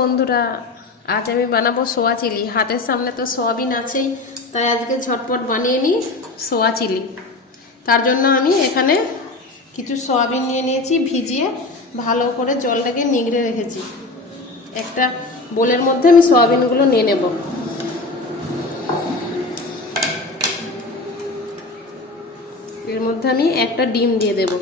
বন্ধুরা, আজ আমি বানাবো সোয়া চিলি। হাতের সামনে তো সোয়াবিন আছেই, তাই আজকে ঝটপট বানিয়ে নিই সোয়া চিলি। তার জন্য আমি এখানে কিছু সোয়াবিন নিয়ে নিয়েছি, ভিজিয়ে ভালো করে জলটাকে নিগড়ে রেখেছি। একটা বোলের মধ্যে আমি সোয়াবিনগুলো নিয়ে নেব। এর মধ্যে আমি একটা ডিম দিয়ে দেব।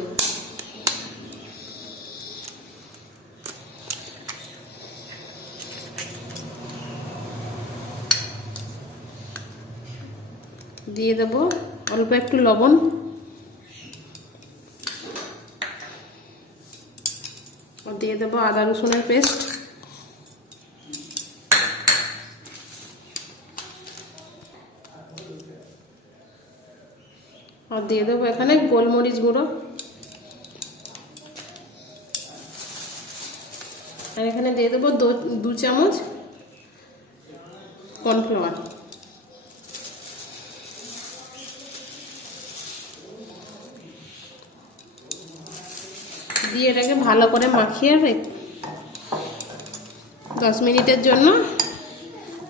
দিয়ে দেব অল্প একটু লবণ, দিয়ে দেব আদা রসুনের পেস্ট, আর দিয়ে দেবো এখানে গোলমরিচ গুঁড়ো, আর এখানে দিয়ে দেবো 2 চামচ কর্নফ্লাওয়ার। দিয়ে এটাকে ভালো করে মাখিয়ে 10 মিনিটের জন্য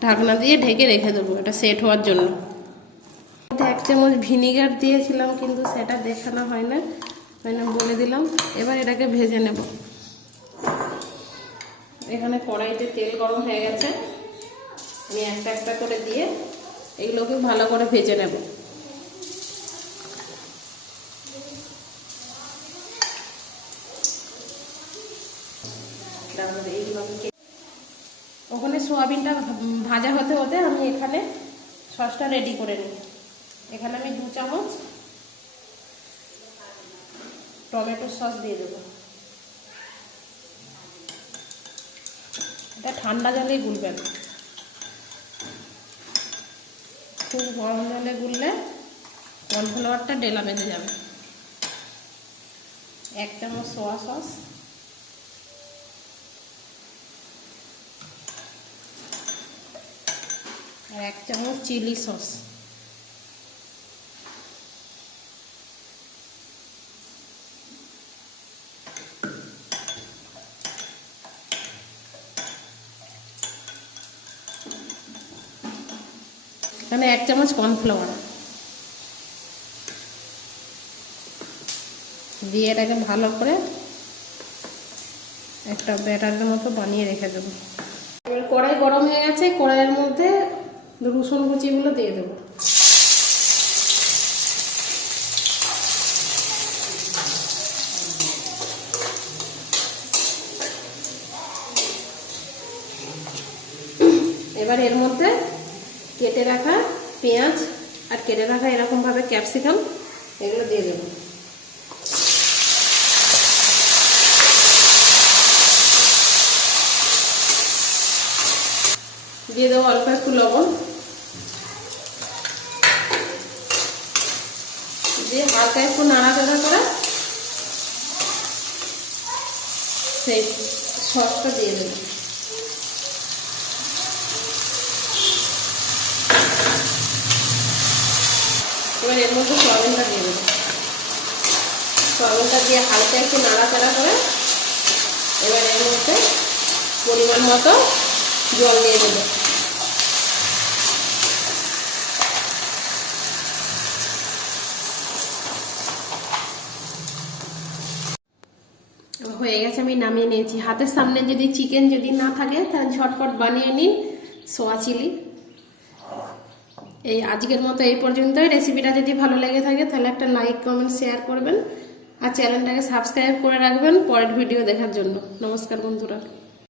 ঢাকনা দিয়ে ঢেকে রেখে দেবো, এটা সেট হওয়ার জন্য। 1 চামচ ভিনিগার দিয়েছিলাম, কিন্তু সেটা দেখানো হয় না, বলে দিলাম। এবার এটাকে ভেজে নেব। এখানে কড়াইতে তেল গরম হয়ে গেছে, আমি একটা একটা করে দিয়ে এগুলোকে ভালো করে ভেজে নেব। ওখানে সোয়াবিনটা ভাজা হতে হতে আমি এখানে সসটা রেডি করে নিই। এখানে আমি 2 চামচ টমেটো সস দিয়ে দেবো। এটা ঠান্ডা জলে গুলবেন, খুব গরম জলে গুললে কর্নফ্লাওয়ারটা ডেলা বেঁধে যাবে। 1 চামচ সোয়া সস, আর 1 চামচ চিলি সস। এখানে 1 চামচ কর্নফ্লাওয়ার দিয়ে এটাকে ভালো করে একটা ব্যাটারের মতো বানিয়ে রেখে দেবো। এবার কড়াই গরম হয়ে গেছে, কড়াইয়ের মধ্যে রসুন কুচিগুলো দিয়ে দেবো। এবার এর মধ্যে কেটে রাখা পেঁয়াজ আর কেটে রাখা এরকম ভাবে ক্যাপসিকাম এগুলো দিয়ে দেব। দিয়ে দেবো অল্প একটু লবণ, দিয়ে হালকা একটু নাড়াচাড়া করে সেই সসটা দিয়ে দেব। এবার এর মধ্যে সোয়াবিনটা দিয়ে দেবো। সোয়াবিনটা দিয়ে হালকা একটু নাড়াচাড়া করে এবার এর মধ্যে পরিমাণ মতো জল দিয়ে দেবো। হয়ে গেছে, আমি নামিয়ে নিয়েছি। হাতের সামনে যদি চিকেন যদি না থাকে তাহলে ঝটপট বানিয়ে নিন সোয়া চিলি। এই আজকের মতো এই পর্যন্তই। রেসিপিটা যদি ভালো লেগে থাকে তাহলে একটা লাইক কমেন্ট শেয়ার করবেন, আর চ্যানেলটাকে সাবস্ক্রাইব করে রাখবেন পরের ভিডিও দেখার জন্য। নমস্কার বন্ধুরা।